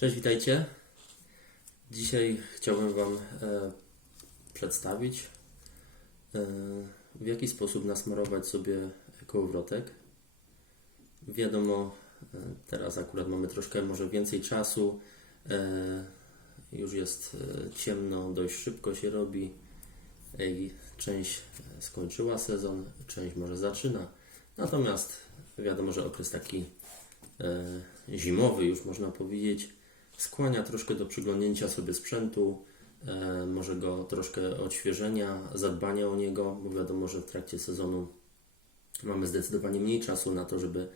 Cześć, witajcie. Dzisiaj chciałbym Wam e, przedstawić, e, w jaki sposób nasmarować sobie kołowrotek. Wiadomo, e, teraz akurat mamy troszkę może więcej czasu. E, już jest e, ciemno, dość szybko się robi. Część skończyła sezon, część może zaczyna. Natomiast wiadomo, że okres taki e, zimowy, już można powiedzieć, skłania troszkę do przyglądnięcia sobie sprzętu, e, może go troszkę odświeżenia, zadbania o niego, bo wiadomo, że w trakcie sezonu mamy zdecydowanie mniej czasu na to, żeby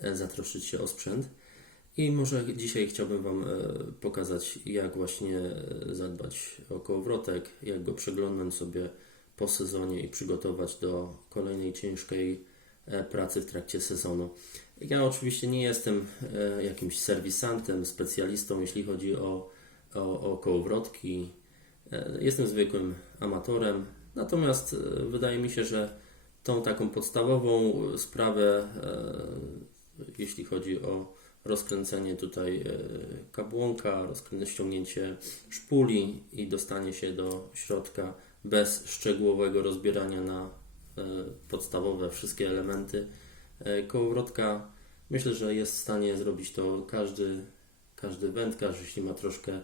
e, zatroszczyć się o sprzęt. I może dzisiaj chciałbym Wam e, pokazać, jak właśnie zadbać o kołowrotek, jak go przeglądnąć sobie po sezonie i przygotować do kolejnej ciężkiej pracy w trakcie sezonu. Ja oczywiście nie jestem e, jakimś serwisantem, specjalistą, jeśli chodzi o, o, o kołowrotki. E, Jestem zwykłym amatorem, natomiast e, wydaje mi się, że tą taką podstawową sprawę, jeśli chodzi o rozkręcenie tutaj kabłonka, ściągnięcie szpuli i dostanie się do środka bez szczegółowego rozbierania na podstawowe wszystkie elementy kołowrotka. Myślę, że jest w stanie zrobić to każdy, każdy wędkarz, jeśli ma troszkę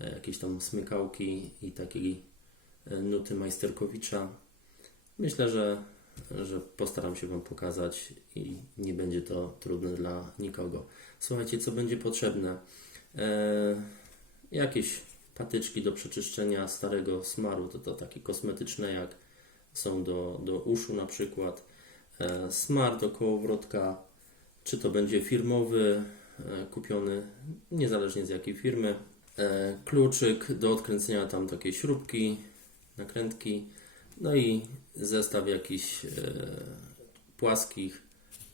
e, jakieś tam smykałki i takiej e, nuty majsterkowicza. Myślę, że, że postaram się Wam pokazać i nie będzie to trudne dla nikogo. Słuchajcie, co będzie potrzebne? E, jakieś patyczki do przeczyszczenia starego smaru, to, to takie kosmetyczne, jak są do, do uszu na przykład. E, smar do kołowrotka, czy to będzie firmowy, e, kupiony niezależnie z jakiej firmy. E, kluczyk do odkręcenia tam takiej śrubki, nakrętki. No i zestaw jakichś płaskich,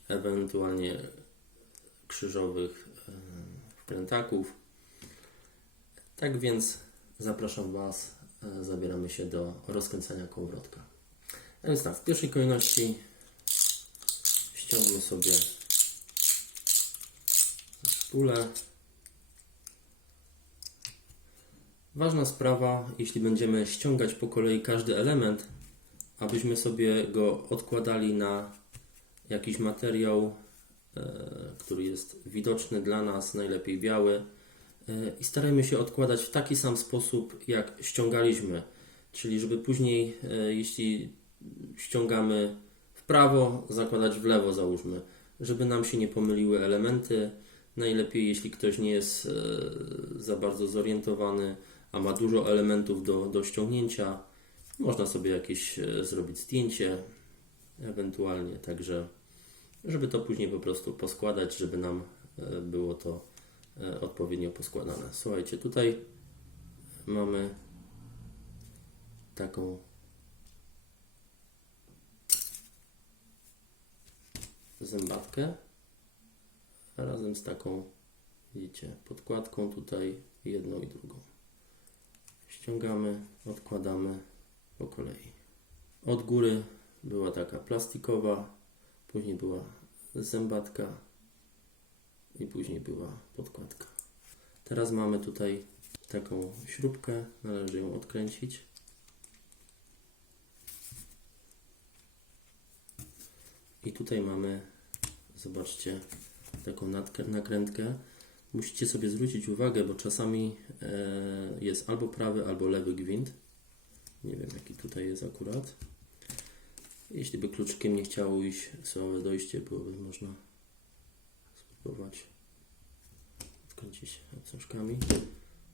ewentualnie krzyżowych wkrętaków. Tak więc zapraszam Was, zabieramy się do rozkręcania kołowrotka. A więc tak, w pierwszej kolejności ściągnę sobie szpulę. Ważna sprawa, jeśli będziemy ściągać po kolei każdy element, abyśmy sobie go odkładali na jakiś materiał, e, który jest widoczny dla nas, najlepiej biały. E, I starajmy się odkładać w taki sam sposób, jak ściągaliśmy. Czyli, żeby później, e, jeśli ściągamy prawo, zakładać w lewo, załóżmy, żeby nam się nie pomyliły elementy. Najlepiej, jeśli ktoś nie jest e, za bardzo zorientowany, a ma dużo elementów do, do ściągnięcia, można sobie jakieś e, zrobić zdjęcie, ewentualnie, także żeby to później po prostu poskładać, żeby nam e, było to odpowiednio poskładane. Słuchajcie, tutaj mamy taką zębatkę razem z taką, widzicie, podkładką tutaj jedną i drugą. Ściągamy, odkładamy po kolei. Od góry była taka plastikowa, później była zębatka i później była podkładka. Teraz mamy tutaj taką śrubkę, należy ją odkręcić. I tutaj mamy, zobaczcie, taką nakrętkę. Musicie sobie zwrócić uwagę, bo czasami e, jest albo prawy, albo lewy gwint. Nie wiem, jaki tutaj jest akurat. Jeśli by kluczykiem nie chciało iść słabe dojście, byłoby można spróbować odkręcić odsążkami.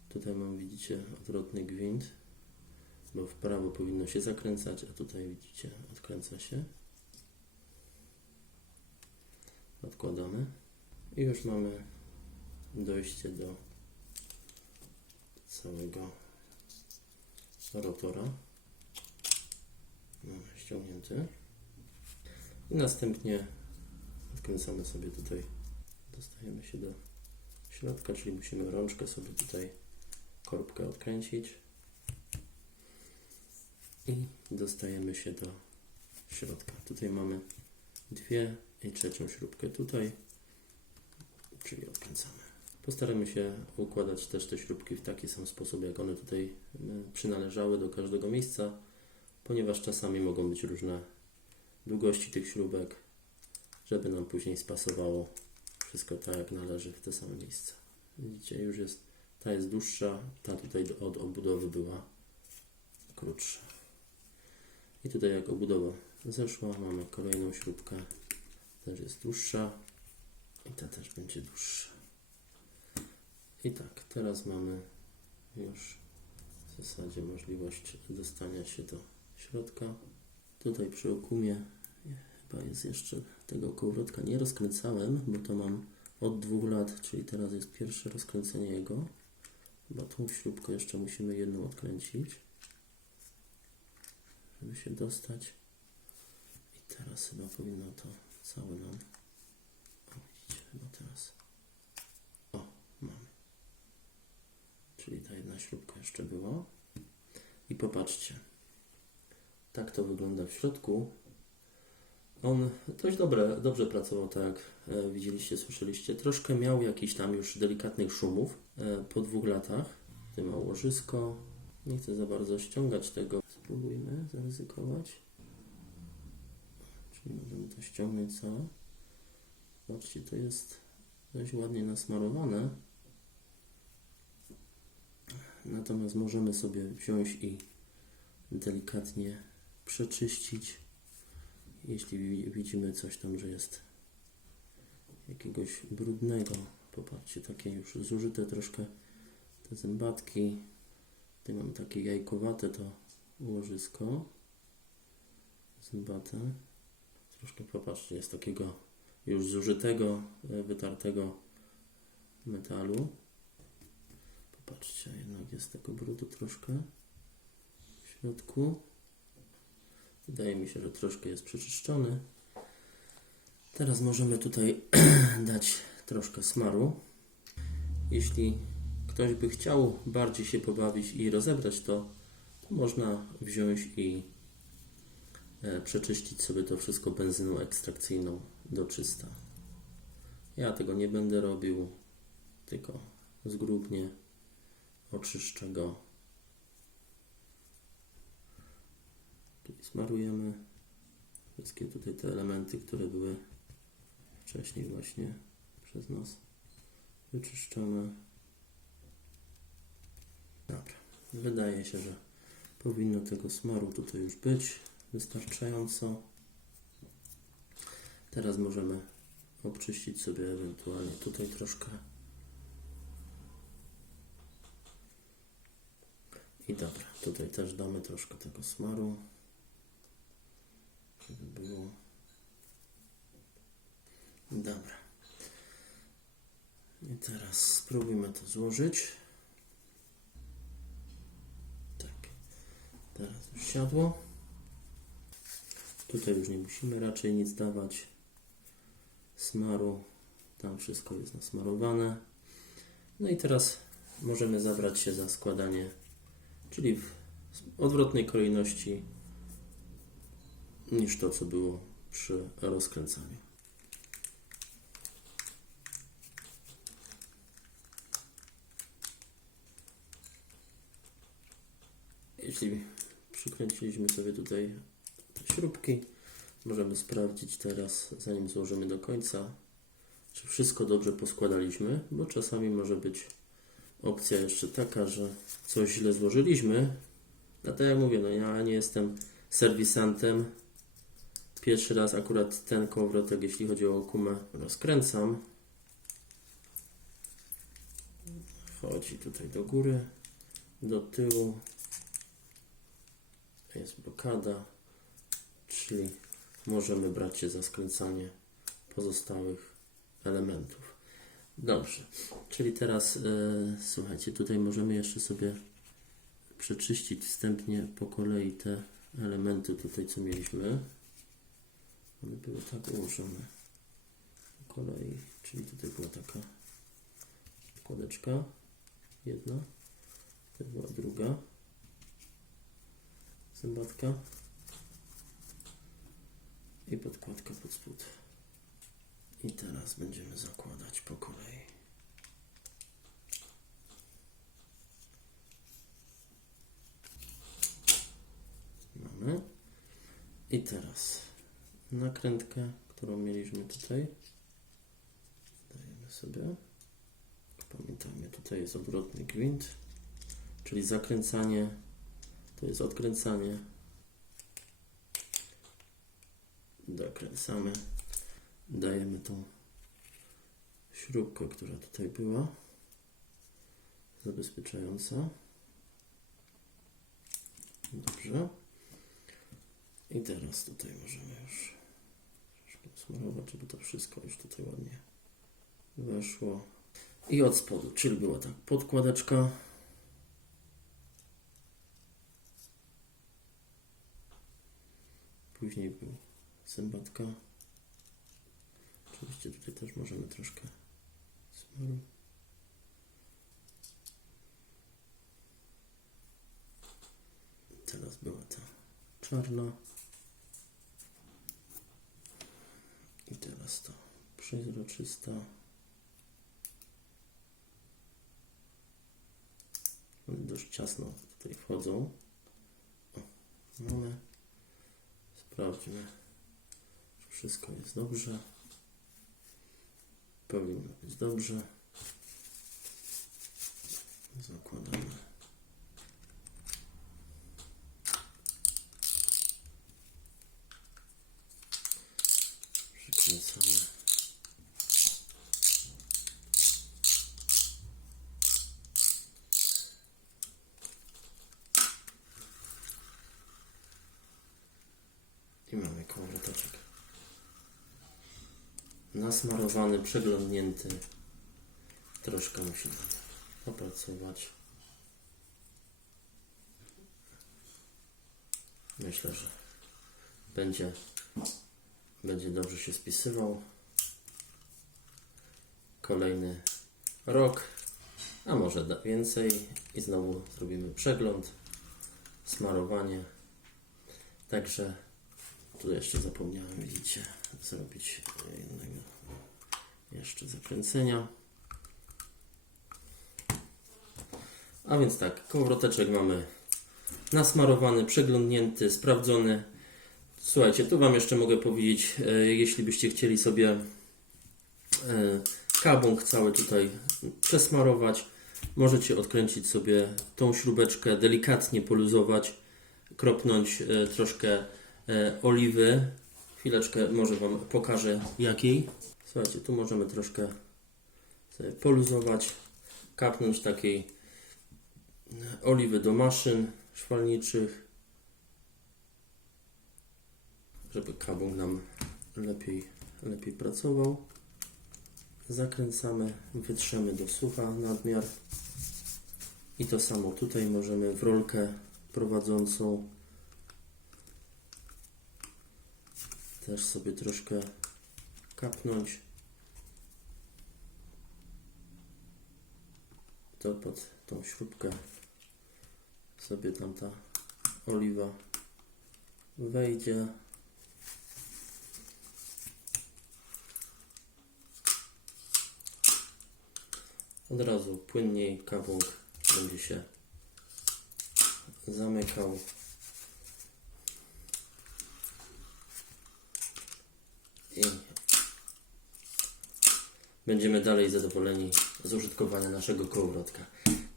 Tutaj mam, widzicie, odwrotny gwint, bo w prawo powinno się zakręcać, a tutaj widzicie, odkręca się. Odkładamy i już mamy dojście do całego rotora. Mamy ściągnięty. I następnie odkręcamy sobie tutaj, dostajemy się do środka, czyli musimy rączkę sobie tutaj korbkę odkręcić i dostajemy się do środka. Tutaj mamy dwie i trzecią śrubkę tutaj, czyli odkręcamy. Postaramy się układać też te śrubki w taki sam sposób, jak one tutaj e, przynależały do każdego miejsca, ponieważ czasami mogą być różne długości tych śrubek, żeby nam później spasowało wszystko tak, jak należy w te same miejsca. Widzicie, już jest, ta jest dłuższa, ta tutaj od obudowy była krótsza. I tutaj jak obudowa zeszła, mamy kolejną śrubkę, też jest dłuższa i ta też będzie dłuższa. I tak, teraz mamy już w zasadzie możliwość dostania się do środka. Tutaj przy okumie chyba jest jeszcze tego kołowrotka nie rozkręcałem, bo to mam od dwóch lat, czyli teraz jest pierwsze rozkręcenie jego. Chyba tą śrubkę jeszcze musimy jedną odkręcić, żeby się dostać. I teraz chyba powinno to całe nam. O, widzicie, chyba teraz. O, mamy. Czyli ta jedna śrubka jeszcze była. I popatrzcie. Tak to wygląda w środku. On dość dobre, dobrze pracował, tak jak e, widzieliście, słyszeliście. Troszkę miał jakiś tam już delikatnych szumów e, po dwóch latach. Tutaj ma łożysko. Nie chcę za bardzo ściągać tego. Spróbujmy zaryzykować. Możemy to ściągnąć całe. Zobaczcie, to jest dość ładnie nasmarowane. Natomiast możemy sobie wziąć i delikatnie przeczyścić jeśli wi- widzimy coś tam, że jest jakiegoś brudnego, popatrzcie, takie już zużyte troszkę te zębatki. Tutaj mamy takie jajkowate to łożysko zębate. Troszkę popatrzcie, jest takiego już zużytego, e, wytartego metalu. Popatrzcie, jednak jest tego brudu troszkę w środku. Wydaje mi się, że troszkę jest przeczyszczony. Teraz możemy tutaj dać troszkę smaru. Jeśli ktoś by chciał bardziej się pobawić i rozebrać to, to można wziąć i przeczyścić sobie to wszystko benzyną ekstrakcyjną do czysta. Ja tego nie będę robił, tylko zgrubnie oczyszczę go smarujemy wszystkie tutaj te elementy, które były wcześniej właśnie przez nas wyczyszczone. Dobra, wydaje się, że powinno tego smaru tutaj już być wystarczająco. Teraz możemy obczyścić sobie ewentualnie tutaj troszkę. I dobra, tutaj też damy troszkę tego smaru żeby było. Dobra. I teraz spróbujmy to złożyć. Tak. Teraz już siadło. Tutaj już nie musimy raczej nic dawać smaru. Tam wszystko jest nasmarowane. No i teraz możemy zabrać się za składanie, czyli w odwrotnej kolejności niż to, co było przy rozkręcaniu. Jeśli przykręciliśmy sobie tutaj śrubki, możemy sprawdzić teraz, zanim złożymy do końca, czy wszystko dobrze poskładaliśmy, bo czasami może być opcja jeszcze taka, że coś źle złożyliśmy. A tak jak mówię, no ja nie jestem serwisantem, Pierwszy raz akurat ten kołowrotek, jeśli chodzi o kumę, rozkręcam. Wchodzi tutaj do góry, do tyłu. Jest blokada, czyli możemy brać się za skręcanie pozostałych elementów. Dobrze, czyli teraz e, słuchajcie, tutaj możemy jeszcze sobie przeczyścić wstępnie po kolei te elementy tutaj, co mieliśmy. One były tak ułożone po kolei, czyli tutaj była taka kładeczka jedna, tutaj była druga zębatka i podkładka pod spód. I teraz będziemy zakładać po kolei. Mamy. I teraz nakrętkę, którą mieliśmy tutaj, dajemy sobie. Pamiętajmy, tutaj jest odwrotny gwint, czyli zakręcanie to jest odkręcanie Dokręcamy. Dajemy tą śrubkę, która tutaj była zabezpieczająca. Dobrze. I teraz tutaj możemy już troszkę smarować, żeby to wszystko już tutaj ładnie weszło. I od spodu, czyli była tak podkładeczka. Później był zębatka. Oczywiście tutaj też możemy troszkę smaru. Teraz była ta czarna. I teraz to przezroczysta. One dość ciasno tutaj wchodzą. O, mamy. Sprawdźmy, czy wszystko jest dobrze. Powinno być dobrze. Zakładamy. Przykręcamy. I mamy kołowrotaczek. Nasmarowany, przeglądnięty. Troszkę musi opracować. Myślę, że będzie, będzie dobrze się spisywał. Kolejny rok, a może więcej i znowu zrobimy przegląd, smarowanie. Także tu jeszcze zapomniałem, widzicie, zrobić jednego jeszcze zakręcenia. A więc tak, kołowroteczek mamy nasmarowany, przeglądnięty, sprawdzony. Słuchajcie, tu Wam jeszcze mogę powiedzieć, e, jeśli byście chcieli sobie e, cały tutaj przesmarować, możecie odkręcić sobie tą śrubeczkę, delikatnie poluzować, kropnąć e, troszkę e, oliwy. Chwileczkę może Wam pokażę jakiej. Słuchajcie, tu możemy troszkę sobie poluzować, kapnąć takiej oliwy do maszyn szwalniczych, żeby kabum nam lepiej, lepiej pracował. Zakręcamy, wytrzemy do sucha nadmiar. I to samo tutaj możemy w rolkę prowadzącą też sobie troszkę kapnąć. To pod tą śrubkę sobie tam ta oliwa wejdzie. Od razu płynniej kabłok będzie się zamykał. I będziemy dalej zadowoleni z użytkowania naszego kołowrotka.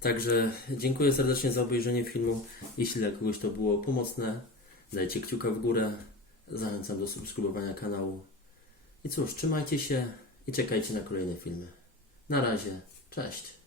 Także dziękuję serdecznie za obejrzenie filmu. Jeśli dla kogoś to było pomocne, dajcie kciuka w górę. Zachęcam do subskrybowania kanału. I cóż, trzymajcie się i czekajcie na kolejne filmy. Na razie, cześć.